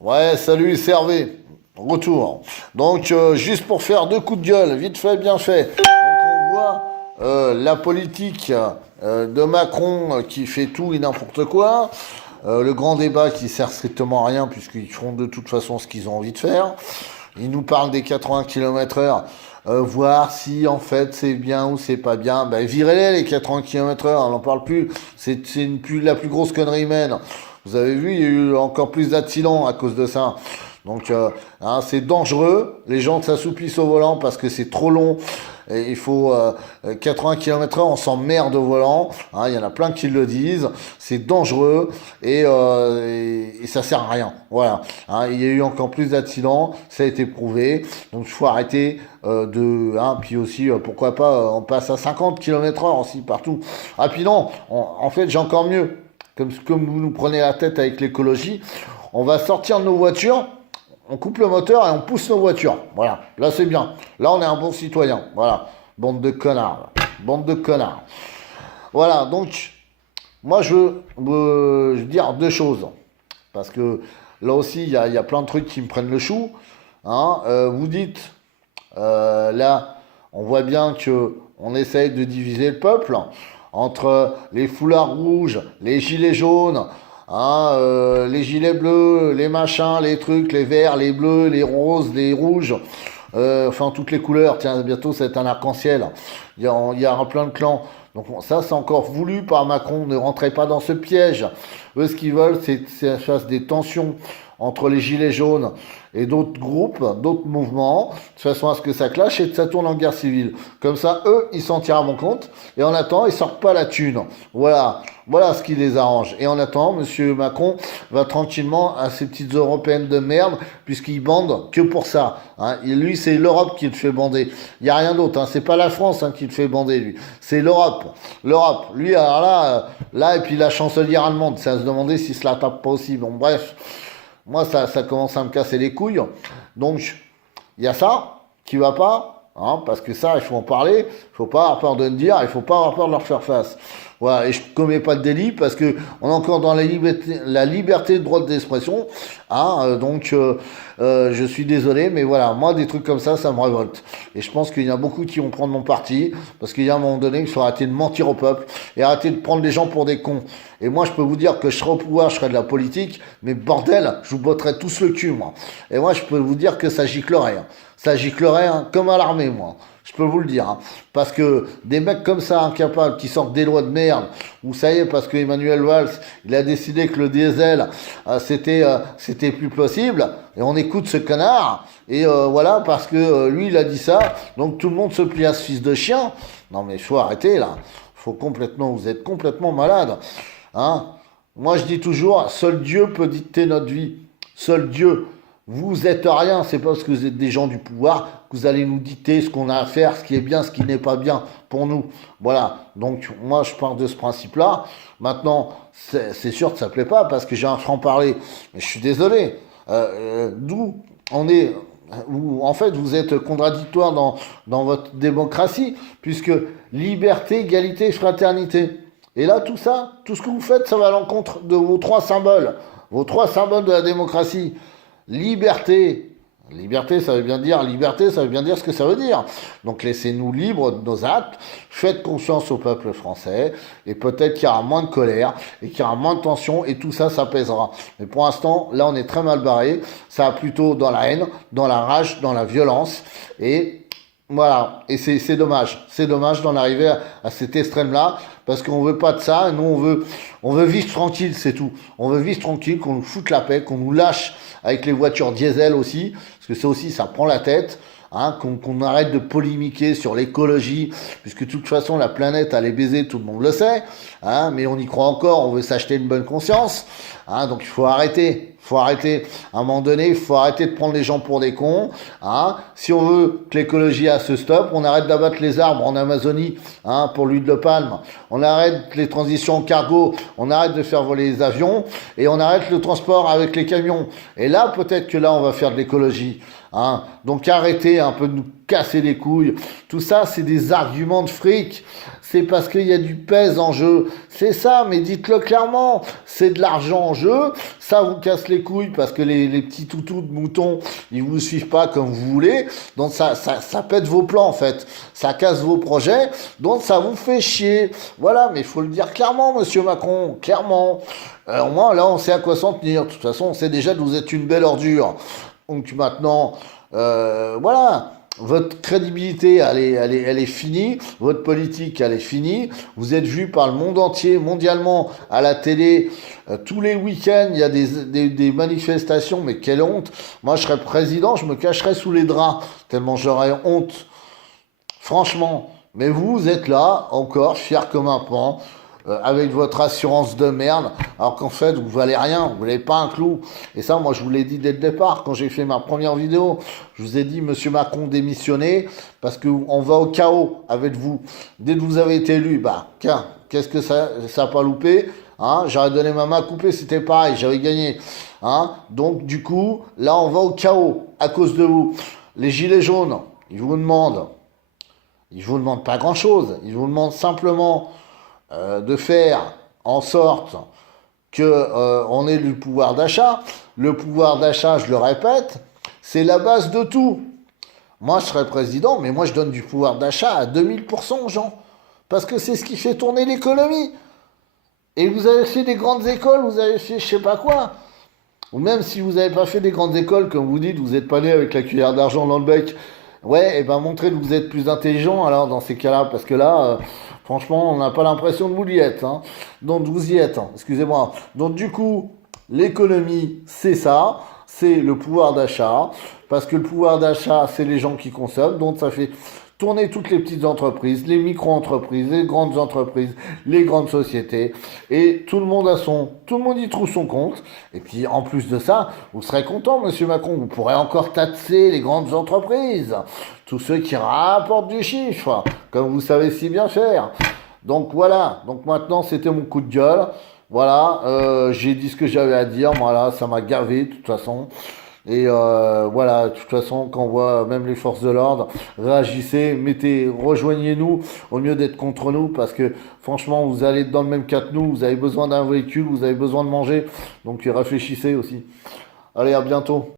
Ouais, salut, c'est Hervé. Retour. Donc, juste pour faire deux coups de gueule, vite fait, bien fait. Donc, on voit la politique de Macron qui fait tout et n'importe quoi. Le grand débat qui sert strictement à rien puisqu'ils feront de toute façon ce qu'ils ont envie de faire. Ils nous parlent des 80 km/h. Voir si en fait c'est bien ou c'est pas bien. Ben, virez-les les 80 km/h, on n'en parle plus. La plus grosse connerie humaine. Vous avez vu, il y a eu encore plus d'accidents à cause de ça. Donc, c'est dangereux. Les gens s'assoupissent au volant parce que c'est trop long. Et il faut 80 km/h, on s'emmerde au volant. Il y en a plein qui le disent. C'est dangereux et ça sert à rien. Voilà. Il y a eu encore plus d'accidents. Ça a été prouvé. Donc, il faut arrêter puis aussi, pourquoi pas, on passe à 50 km/h aussi partout. Ah, puis non, en fait, j'ai encore mieux. Comme vous nous prenez la tête avec l'écologie, on va sortir de nos voitures, on coupe le moteur et on pousse nos voitures. Voilà, là c'est bien. Là on est un bon citoyen. Voilà, bande de connards. Bande de connards. Voilà, donc moi je veux dire deux choses. Parce que là aussi il y a plein de trucs qui me prennent le chou. Vous dites, là, on voit bien que on essaye de diviser le peuple entre les foulards rouges, les gilets jaunes, les gilets bleus, les machins, les trucs, les verts, les bleus, les roses, les rouges, enfin toutes les couleurs. Tiens, bientôt c'est un arc-en-ciel. Il y a plein de clans. Donc ça, c'est encore voulu par Macron. Ne rentrez pas dans ce piège. Eux, ce qu'ils veulent, c'est que ça fasse des tensions entre les gilets jaunes et d'autres groupes, d'autres mouvements, de façon à ce que ça clash et que ça tourne en guerre civile. Comme ça, eux, ils s'en tirent à mon compte, et en attendant, ils sortent pas la thune. Voilà ce qui les arrange. Et en attendant, Monsieur Macron va tranquillement à ces petites européennes de merde, puisqu'il bande que pour ça. Et lui, c'est l'Europe qui le fait bander. Il n'y a rien d'autre. C'est pas la France qui le fait bander, lui. C'est l'Europe. L'Europe. Lui, alors là, et puis la chancelière allemande, c'est à se demander s'il se la tape pas aussi. Bon, bref. Moi, ça commence à me casser les couilles. Donc, il y a ça qui va pas, parce que ça, il faut en parler. Il faut pas avoir peur de le dire, il faut pas avoir peur de leur faire face. Voilà, et je commets pas de délit parce que on est encore dans la liberté de droit d'expression. Je suis désolé, mais voilà, moi, des trucs comme ça me révolte. Et je pense qu'il y en a beaucoup qui vont prendre mon parti parce qu'il y a un moment donné, il faut arrêter de mentir au peuple et arrêter de prendre les gens pour des cons. Et moi, je peux vous dire que je serai au pouvoir, je serai de la politique, mais bordel, je vous botterai tous le cul, moi. Et moi, je peux vous dire que ça giclerait. Ça giclerait comme à l'armée, moi. Je peux vous le dire. Parce que des mecs comme ça, incapables, qui sortent des lois de merde, ou ça y est, parce que Emmanuel Valls, il a décidé que le diesel, c'était plus possible, et on écoute ce connard, et voilà, parce que lui, il a dit ça, donc tout le monde se plie à ce fils de chien. Non mais il faut arrêter, là. Vous êtes complètement malade. Moi, je dis toujours, seul Dieu peut dicter notre vie. Seul Dieu. Vous êtes rien, c'est pas parce que vous êtes des gens du pouvoir que vous allez nous dicter ce qu'on a à faire, ce qui est bien, ce qui n'est pas bien pour nous. Voilà, donc moi je pars de ce principe-là. Maintenant, c'est sûr que ça plaît pas parce que j'ai un franc-parler, mais je suis désolé. D'où on est... En fait, vous êtes contradictoire dans votre démocratie, puisque liberté, égalité, fraternité. Et là, tout ça, tout ce que vous faites, ça va à l'encontre de vos trois symboles. Vos trois symboles de la démocratie. Liberté. Liberté, ça veut bien dire liberté, ça veut bien dire ce que ça veut dire. Donc laissez-nous libres de nos actes, faites confiance au peuple français, et peut-être qu'il y aura moins de colère, et qu'il y aura moins de tension, et tout ça, ça pèsera. Mais pour l'instant, là, on est très mal barré. Ça va plutôt dans la haine, dans la rage, dans la violence, et voilà, et c'est dommage. C'est dommage d'en arriver à cet extrême-là, parce qu'on veut pas de ça, et nous on veut vivre tranquille, c'est tout. On veut vivre tranquille, qu'on nous foute la paix, qu'on nous lâche avec les voitures diesel aussi, parce que ça aussi, ça prend la tête. Qu'on arrête de polémiquer sur l'écologie, puisque de toute façon la planète elle est baisée, tout le monde le sait, mais on y croit encore, on veut s'acheter une bonne conscience, donc il faut arrêter. À un moment donné, il faut arrêter de prendre les gens pour des cons. Si on veut que l'écologie se stoppe, on arrête d'abattre les arbres en Amazonie pour l'huile de palme. On arrête les transitions en cargo, on arrête de faire voler les avions et on arrête le transport avec les camions. Et là, peut-être que là, on va faire de l'écologie. Hein. Donc arrêtez un peu de nous casser les couilles. Tout ça, c'est des arguments de fric. C'est parce qu'il y a du pèse en jeu. C'est ça, mais dites-le clairement. C'est de l'argent en jeu. Ça vous casse les couilles parce que les petits toutous de moutons, ils vous suivent pas comme vous voulez. Donc ça pète vos plans en fait. Ça casse vos projets. Donc ça vous fait chier. Voilà, mais il faut le dire clairement, monsieur Macron. Clairement. Au moins, là, on sait à quoi s'en tenir. De toute façon, on sait déjà que vous êtes une belle ordure. Donc maintenant, voilà, votre crédibilité, elle est finie, votre politique, elle est finie, vous êtes vu par le monde entier, mondialement, à la télé, tous les week-ends, il y a des manifestations, mais quelle honte. Moi, je serais président, je me cacherais sous les draps, tellement j'aurais honte, franchement. Mais vous êtes là, encore, fier comme un pan, avec votre assurance de merde, alors qu'en fait, vous valez rien, vous valez pas un clou. Et ça, moi, je vous l'ai dit dès le départ, quand j'ai fait ma première vidéo. Je vous ai dit, monsieur Macron, démissionnez, parce qu'on va au chaos avec vous. Dès que vous avez été élu, bah, tiens, qu'est-ce que ça a pas loupé, hein? J'aurais donné ma main coupée, c'était pareil, j'avais gagné. Hein? Donc, du coup, là, on va au chaos, à cause de vous. Les gilets jaunes, ils vous demandent pas grand-chose, ils vous demandent simplement de faire en sorte que on ait du pouvoir d'achat. Le pouvoir d'achat, je le répète, c'est la base de tout. Moi, je serais président, mais moi, je donne du pouvoir d'achat à 2000% aux gens. Parce que c'est ce qui fait tourner l'économie. Et vous avez fait des grandes écoles, vous avez fait je sais pas quoi. Ou même si vous n'avez pas fait des grandes écoles, comme vous dites, vous n'êtes pas né avec la cuillère d'argent dans le bec. Ouais, et ben montrez que vous êtes plus intelligent alors dans ces cas-là, parce que là, franchement, on n'a pas l'impression de vous y être. Hein. Donc vous y êtes, hein, excusez-moi. Donc du coup, l'économie, c'est ça, c'est le pouvoir d'achat, parce que le pouvoir d'achat, c'est les gens qui consomment, donc ça fait tourner toutes les petites entreprises, les micro-entreprises, les grandes entreprises, les grandes sociétés, et tout le monde y trouve son compte. Et puis en plus de ça, vous serez content, monsieur Macron, vous pourrez encore taxer les grandes entreprises, tous ceux qui rapportent du chiffre, comme vous savez si bien faire. Donc voilà, donc maintenant c'était mon coup de gueule. Voilà, j'ai dit ce que j'avais à dire, voilà, ça m'a gavé de toute façon. Et voilà, de toute façon, quand on voit même les forces de l'ordre, réagissez, rejoignez-nous au mieux d'être contre nous, parce que franchement, vous allez dans le même cas que nous, vous avez besoin d'un véhicule, vous avez besoin de manger, donc réfléchissez aussi. Allez, à bientôt.